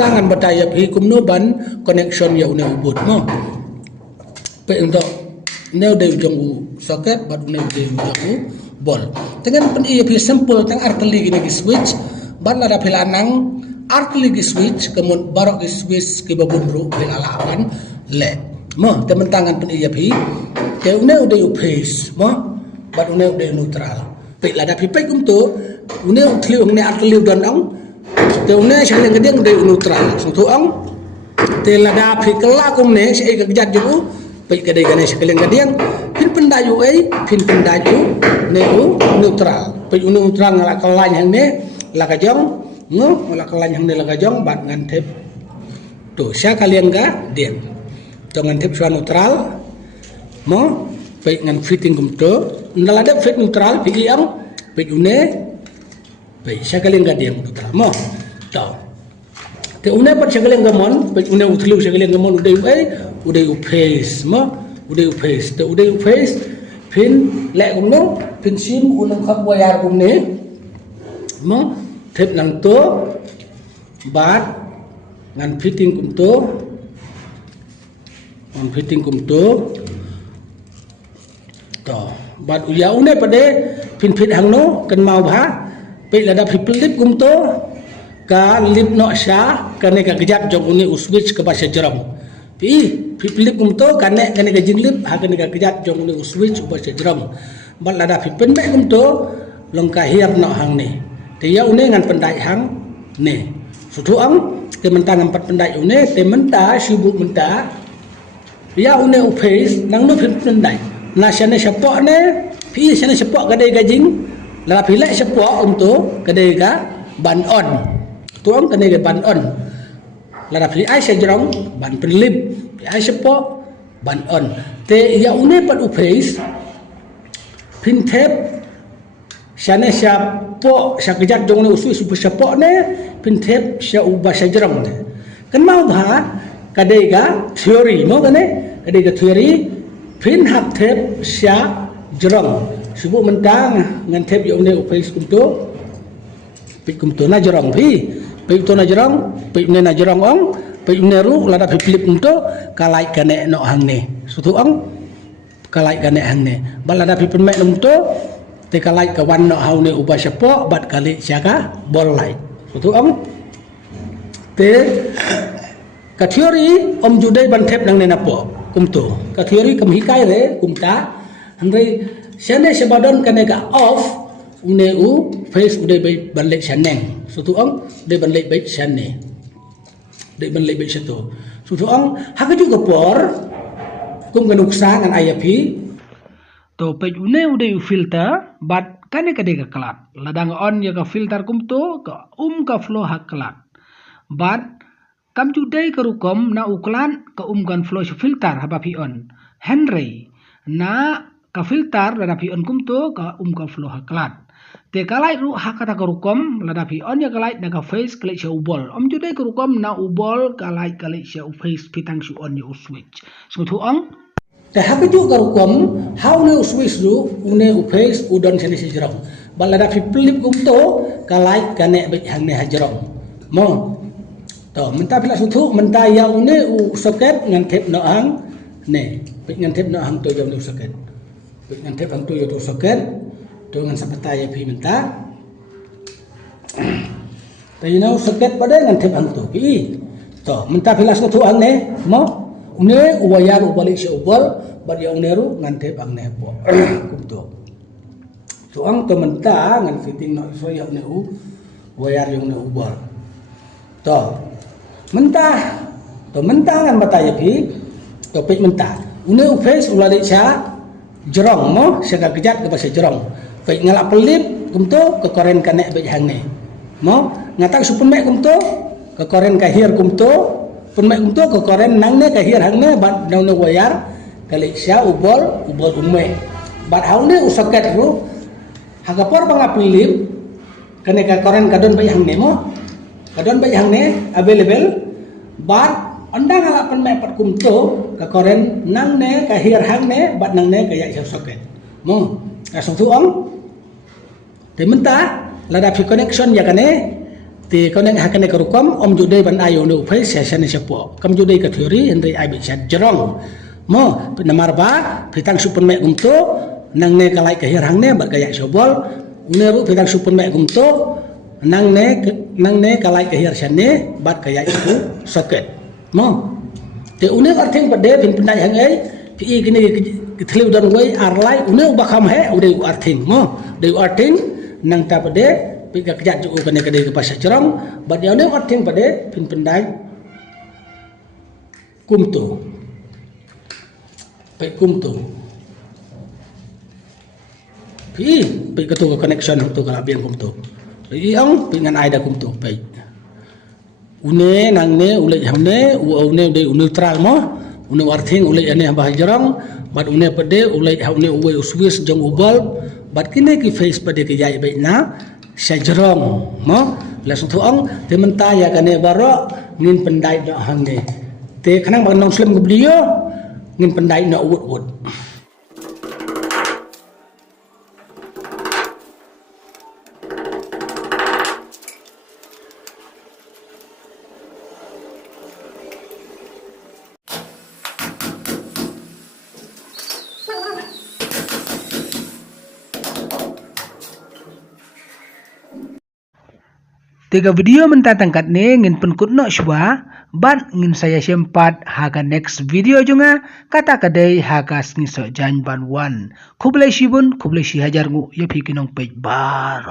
mentangan bataya pi kumno ban connection ya une ubut mo pe untuk neu de ujung socket bat neu de ujung bol dengan pen iya pi simple tang arteli gini switch ban la da pelanang arteli switch kemun barok switch ke babunru pelalawan le mo te mentangan pen iya pi te neu de pace mo bat neu de neutral pe la da pi pe kum tu neu thliu ne arteli don ong te une sai yang gedeng de neutral so tu ong te la da pi kala kum ne sai ka jat ju pe ka de gane sekalian gedeng pin pendayu pin pendayu neu neutral pe neutral ngala kalain hang ne la ka jong ngo ngala kalain hang ne la ka jong bat ngan thep tu sia kalian ga den jangan thep sua neutral mo pe ngan fitting kum tu nala de fit neutral pi ang pe une pe sia kalian ga den neutral mo tau te une pat sia kalian ga mon pe une uthlu sia kalian ga mon ude pace mo ude pace te ude pace pin le kum no pin sim unang khap wayar kum ne mo thep nang to bat ngan fitting kum to on fitting kum to to bat uya une pade pin fit hang no kan mau bha pe la da lip kum to ka lip no sha kane ka gejat jong uni switch ke bahasa jeram pi lip kum to kane ka jing lip ha kane ka gejat jong uni switch bahasa jeram bat la da pen me kum to long ka hiap no hang ne te ya une ngan pendai hang ne sutu ang te mentang empat pendai une te menta sibuk menta ya une upes nang no pendai na sane sapok ne pi sane sapok ka de gajing la pi le sapok to ka de ka ban on tuang ka ne ka ban on la pi ai se jrong ban pelip pi ai sapok ban on te ya une pat upes pin thep sane sapok sakejat dong ne usu sapok ne pin thep sa ubah sa jrong ne kan mau bha ka de ka theory mo ka ne ka de ka theory pin hap thep sa jrong sibuk mentang ngan thep yo ne upes kum to na jrong pi pe to na jrong pe ne na jrong ong pe ne ru la da flip kum to kalai ka ne no hang ne sutu ong kalai ka ne hang ne bala da pen me num to te kalai ka wan no hau ne ubah sapo bat kali siaka bol lai sutu ong te ka theory om judai ban thep nang ne na po kum to ka theory kam hikai re kum ta andre sene sebadon kane ka off une u face ude ban le saneng sutu ong de ban le bai sanne de ban le bai satu sutu ong hak ju ka por kum ka nuksa ngan IAP to pe une ude u filter bat kane ka de ka klat ladang on ya ka filter kum to ka ka flow hak klat bat kam ju dei ka rukom na uklan ka kan flow filter haba pi on henry na ka filter lada pi on kum to ka ka flow haklat te kalai ru hakata ka rukom lada pi on ya kalai na ka face kalai sha ubol om jude ka rukom na ubol kalai sha face pitang su on ya switch so tu ong te hakaju ka rukom how ne switch ru une face udon sene si jerong balada pi flip kum to kalai kane be hang ne hajrong mo to menta pila sutu menta ya une socket ngan thep no hang ne be ngan thep no hang to jong ne socket ngan thep hang tu yo to socket to ngan sapata ya pi menta te you socket pada ngan thep hang tu pi to menta pila sutu hang ne mo une wayar ubalik se ubal bar yang neru ngan thep hang ne po kum to ang to menta ngan fitting no so ya ne wayar yang ne ubal to mentah ngan bataya pi to pe mentah une face ulade cha jerong mo sega kejat ke bahasa jerong pe ngalak pelip kum to ke koren kane be hang ne mo ngatak su pemek kum to ke koren ka hir kum to pemek kum to ke koren nang ne ka hir hang ne bat daun ne wayar kali sya ubol umme bat haun ne usaket ru hagapor bang pelip kane ka koren kadon be hang ne mo kadon ba yang ne available bat andang ala pen me pat kum to ka koren nang ne ka hir hang ne bat nang ne ka ya socket mo ka song tu ong te menta la da fi connection ya kane Ti kau neng hakan ke rukam om judai ban ayo ne upai session siapa. Kam judai ke teori hendai ai bicat jerong. Mo namar ba pitang supun mek gumto nang ne kalai ke hirang ne bat gaya sobol. Uneru pitang supun mek gumto nang ne kalai ke hir sane bat gaya itu soket. Mo te une arting pade pin pendai hang ai pi gini kithliu dan wei arlai une bakam he ude arting mo de arting nang ta pade pi ka kejat ju kene kede ke pasal cerong bat ya une arting pade pin pendai kumto pe kumto pi ketu connection tu kala biang kumto iong pi ngan ai da kumto pe une nang ne ulej hamne une de neutral mo une warthing ulej ane bah jarang bat une pade ulej hamne uwe uswis jong ubal bat kine ki face pade ke jai bai na sajarong mo la su thuang te menta ya kane baro ngin pendai no hange te khanang ban nong slim gubliyo ngin pendai no wut Tiga video mentatangkat ne ngin penkut no shwa ban ngin saya sempat haga next video junga kata kadai haga sni so jan ban wan kublai shibun kublai shi hajar ngu ya pikinong pej baro